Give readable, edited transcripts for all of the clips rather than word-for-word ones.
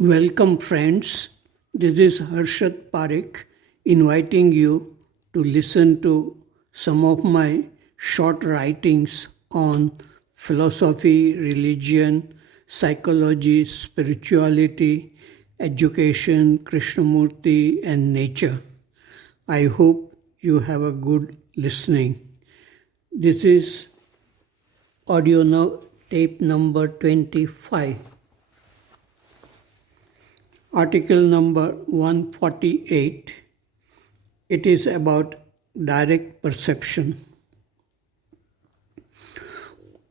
Welcome, friends. This is Harshad Parekh inviting you to listen to some of my short writings on philosophy, religion, psychology, spirituality, education, Krishnamurti, and nature. I hope you have a good listening. This is tape number 25. Article number 148. It is about direct perception.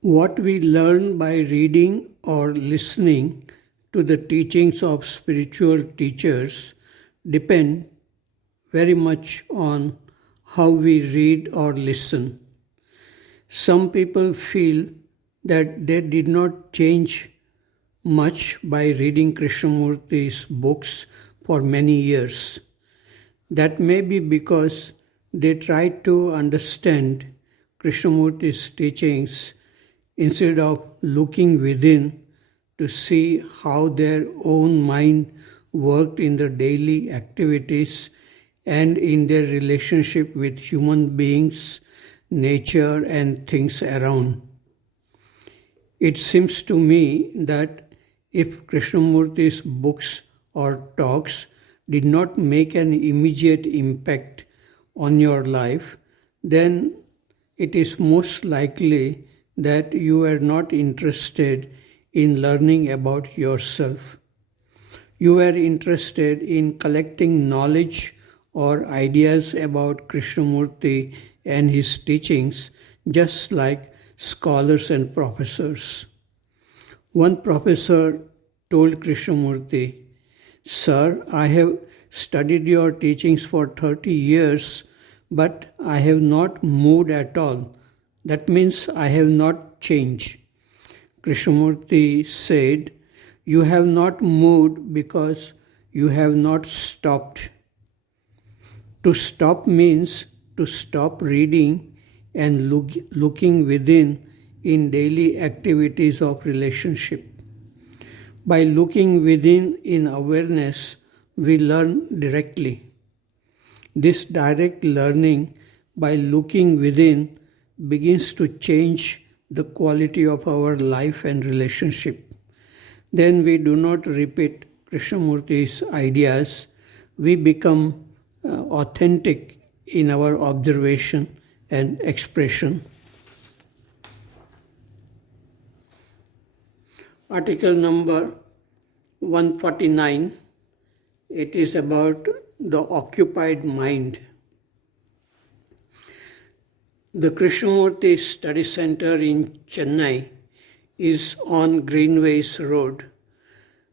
What we learn by reading or listening to the teachings of spiritual teachers depend very much on how we read or listen. Some people feel that they did not change much by reading Krishnamurti's books for many years. That may be because they tried to understand Krishnamurti's teachings instead of looking within to see how their own mind worked in their daily activities and in their relationship with human beings, nature, and things around. It seems to me that if Krishnamurti's books or talks did not make an immediate impact on your life, then it is most likely that you are not interested in learning about yourself. You are interested in collecting knowledge or ideas about Krishnamurti and his teachings, just like scholars and professors. One professor told Krishnamurti, "Sir, I have studied your teachings for 30 years, but I have not moved at all. That means I have not changed." Krishnamurti said, "You have not moved because you have not stopped." To stop means to stop reading and looking within in daily activities of relationship. By looking within in awareness, we learn directly. This direct learning by looking within begins to change the quality of our life and relationship. Then we do not repeat Krishnamurti's ideas. We become authentic in our observation and expression. Article number 149. It is about the occupied mind. The Krishnamurti Study Center in Chennai is on Greenways Road.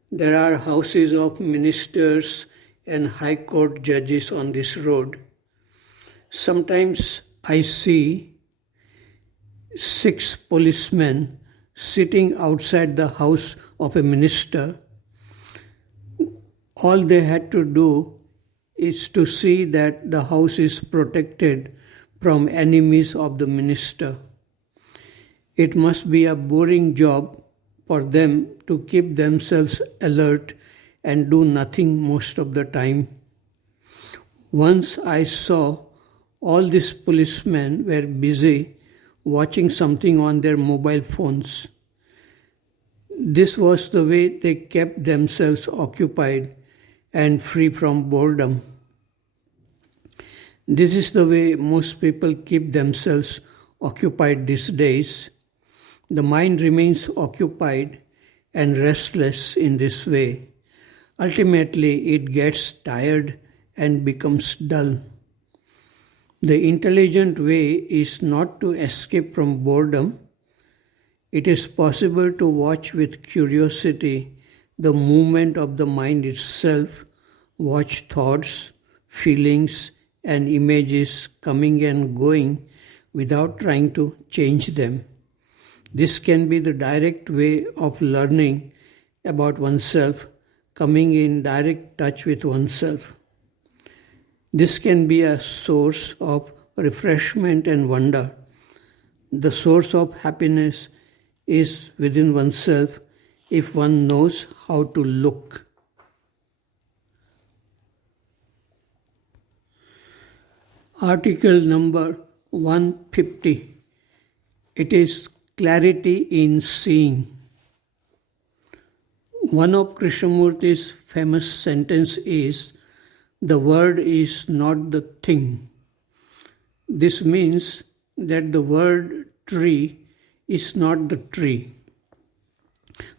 There are houses of ministers and high court judges on this road. Sometimes I see 6 policemen sitting outside the house of a minister. All they had to do is to see that the house is protected from enemies of the minister. It must be a boring job for them to keep themselves alert and do nothing most of the time. Once I saw all these policemen were busy watching something on their mobile phones. This was the way they kept themselves occupied and free from boredom. This is the way most people keep themselves occupied these days. The mind remains occupied and restless in this way. Ultimately, it gets tired and becomes dull. The intelligent way is not to escape from boredom. It is possible to watch with curiosity the movement of the mind itself, watch thoughts, feelings, and images coming and going without trying to change them. This can be the direct way of learning about oneself, coming in direct touch with oneself. This can be a source of refreshment and wonder. The source of happiness is within oneself if one knows how to look. Article number 150. It is clarity in seeing. One of Krishnamurti's famous sentence is, "The word is not the thing." This means that the word tree is not the tree.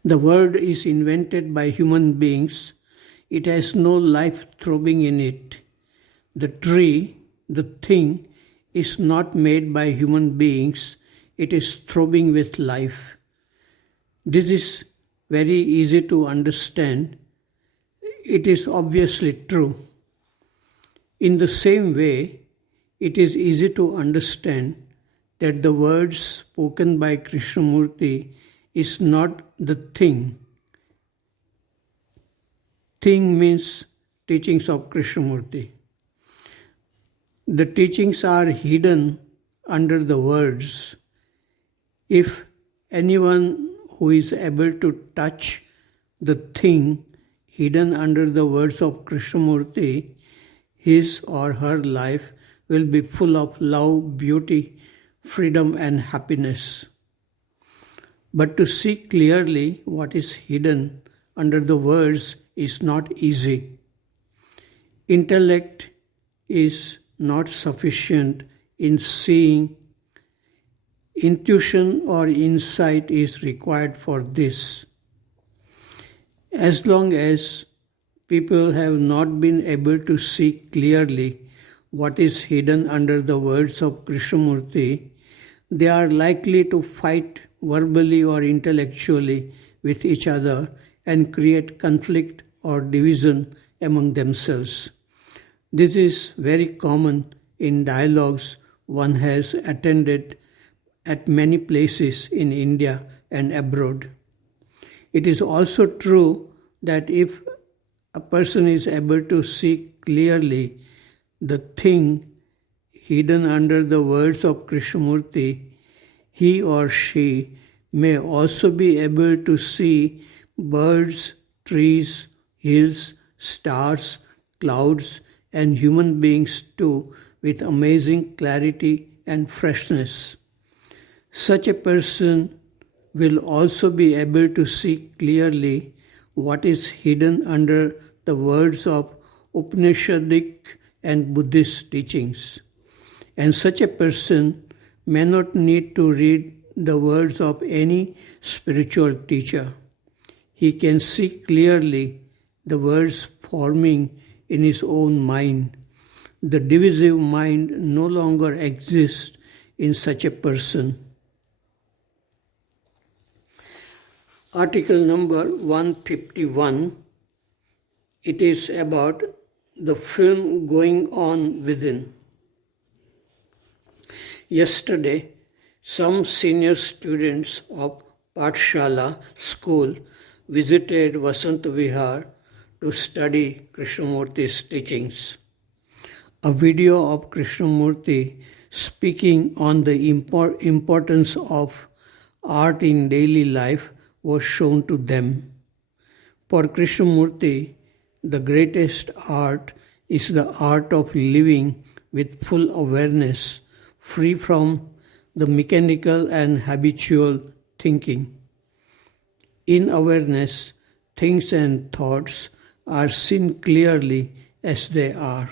The word is invented by human beings. It has no life throbbing in it. The tree, the thing, is not made by human beings. It is throbbing with life. This is very easy to understand. It is obviously true. In the same way, it is easy to understand that the words spoken by Krishnamurti is not the thing. Thing means teachings of Krishnamurti. The teachings are hidden under the words. If anyone who is able to touch the thing hidden under the words of Krishnamurti, his or her life will be full of love, beauty, freedom, and happiness. But to see clearly what is hidden under the words is not easy. Intellect is not sufficient in seeing. Intuition or insight is required for this. As long as people have not been able to see clearly what is hidden under the words of Krishnamurti, they are likely to fight verbally or intellectually with each other and create conflict or division among themselves. This is very common in dialogues one has attended at many places in India and abroad. It is also true that if a person is able to see clearly the thing hidden under the words of Krishnamurti, he or she may also be able to see birds, trees, hills, stars, clouds, and human beings too with amazing clarity and freshness. Such a person will also be able to see clearly what is hidden under the words of Upanishadic and Buddhist teachings. And such a person may not need to read the words of any spiritual teacher. He can see clearly the words forming in his own mind. The divisive mind no longer exists in such a person. Article number 151. It is about the film going on within. Yesterday, some senior students of Pathshala school visited Vasant Vihar to study Krishnamurti's teachings. A video of Krishnamurti speaking on the importance of art in daily life was shown to them. For Krishnamurti, the greatest art is the art of living with full awareness, free from the mechanical and habitual thinking. In awareness, things and thoughts are seen clearly as they are.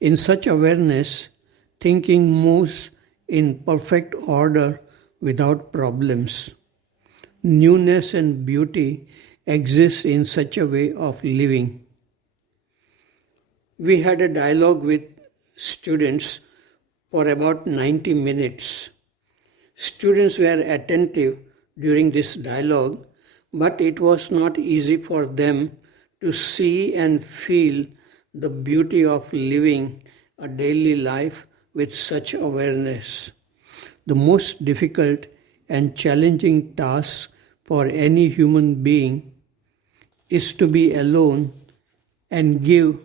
In such awareness, thinking moves in perfect order without problems. Newness and beauty exist in such a way of living. We had a dialogue with students for about 90 minutes. Students were attentive during this dialogue, but it was not easy for them to see and feel the beauty of living a daily life with such awareness. The most difficult and challenging task for any human being is to be alone and give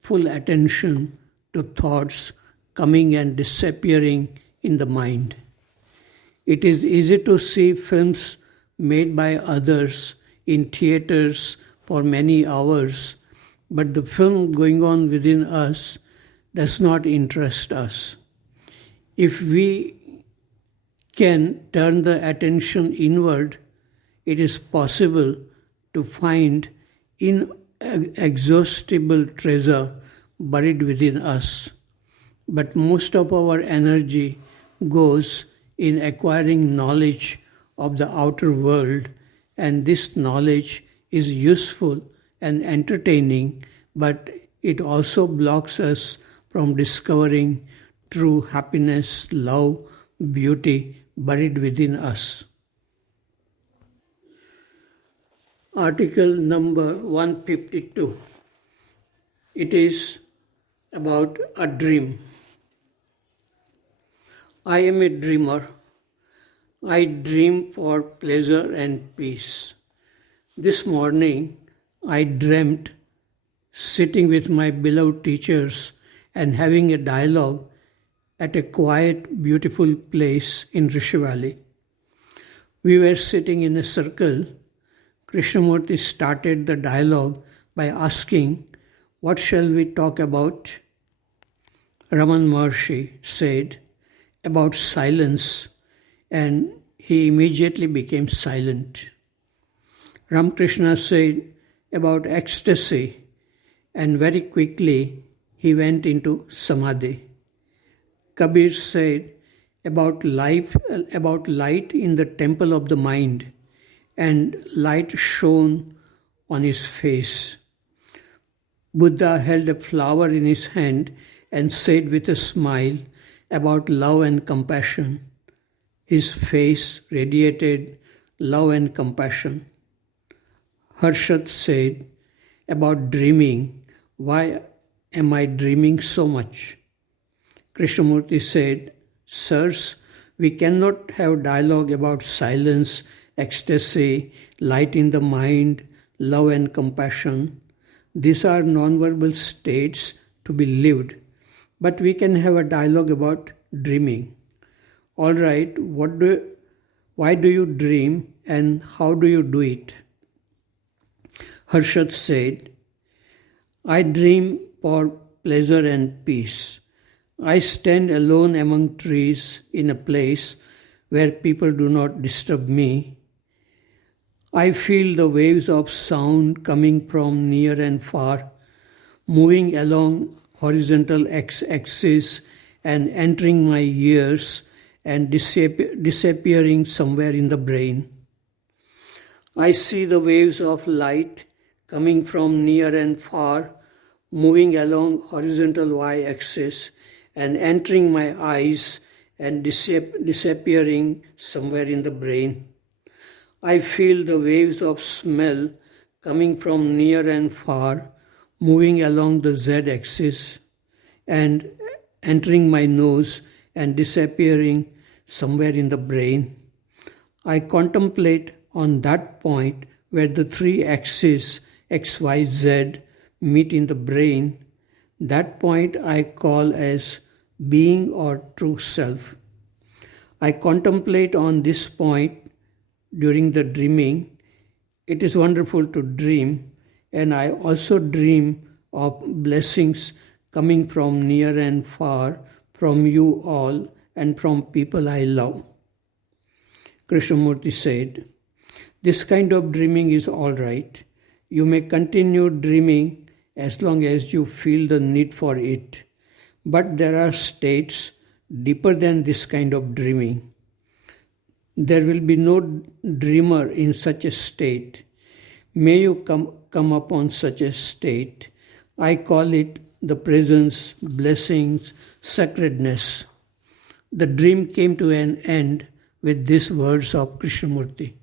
full attention to thoughts coming and disappearing in the mind. It is easy to see films made by others in theaters for many hours, but the film going on within us does not interest us. If we can turn the attention inward, it is possible to find inexhaustible treasure buried within us. But most of our energy goes in acquiring knowledge of the outer world, and this knowledge is useful and entertaining, but it also blocks us from discovering true happiness, love, beauty buried within us. Article number 152. It is about a dream. I am a dreamer. I dream for pleasure and peace. This morning, I dreamt sitting with my beloved teachers and having a dialogue at a quiet, beautiful place in Rishi Valley. We were sitting in a circle. Krishnamurti started the dialogue by asking, "What shall we talk about?" Raman Maharshi said, "About silence," and he immediately became silent. Ramakrishna said, "About ecstasy," and very quickly he went into samadhi. Kabir said, about light in the temple of the mind, and light shone on his face. Buddha held a flower in his hand and said with a smile about love and compassion. His face radiated love and compassion. Harshad said about dreaming, "Why am I dreaming so much?" Krishnamurti said, "Sirs, we cannot have dialogue about silence, ecstasy, light in the mind, love and compassion. These are non-verbal states to be lived, but we can have a dialogue about dreaming. All right, why do you dream and how do you do it?" Harshad said, "I dream for pleasure and peace. I stand alone among trees in a place where people do not disturb me. I feel the waves of sound coming from near and far, moving along horizontal axis and entering my ears and disappearing somewhere in the brain. I see the waves of light coming from near and far, moving along horizontal y-axis and entering my eyes and disappearing somewhere in the brain. I feel the waves of smell coming from near and far, moving along the z-axis and entering my nose and disappearing somewhere in the brain. I contemplate on that point where the three axes x, y, z meet in the brain. That point I call as being or true self. I contemplate on this point during the dreaming. It is wonderful to dream, and I also dream of blessings coming from near and far, from you all and from people I love." Krishnamurti said, "This kind of dreaming is all right. You may continue dreaming as long as you feel the need for it. But there are states deeper than this kind of dreaming. There will be no dreamer in such a state. May you come upon such a state. I call it the presence, blessings, sacredness." The dream came to an end with these words of Krishnamurti.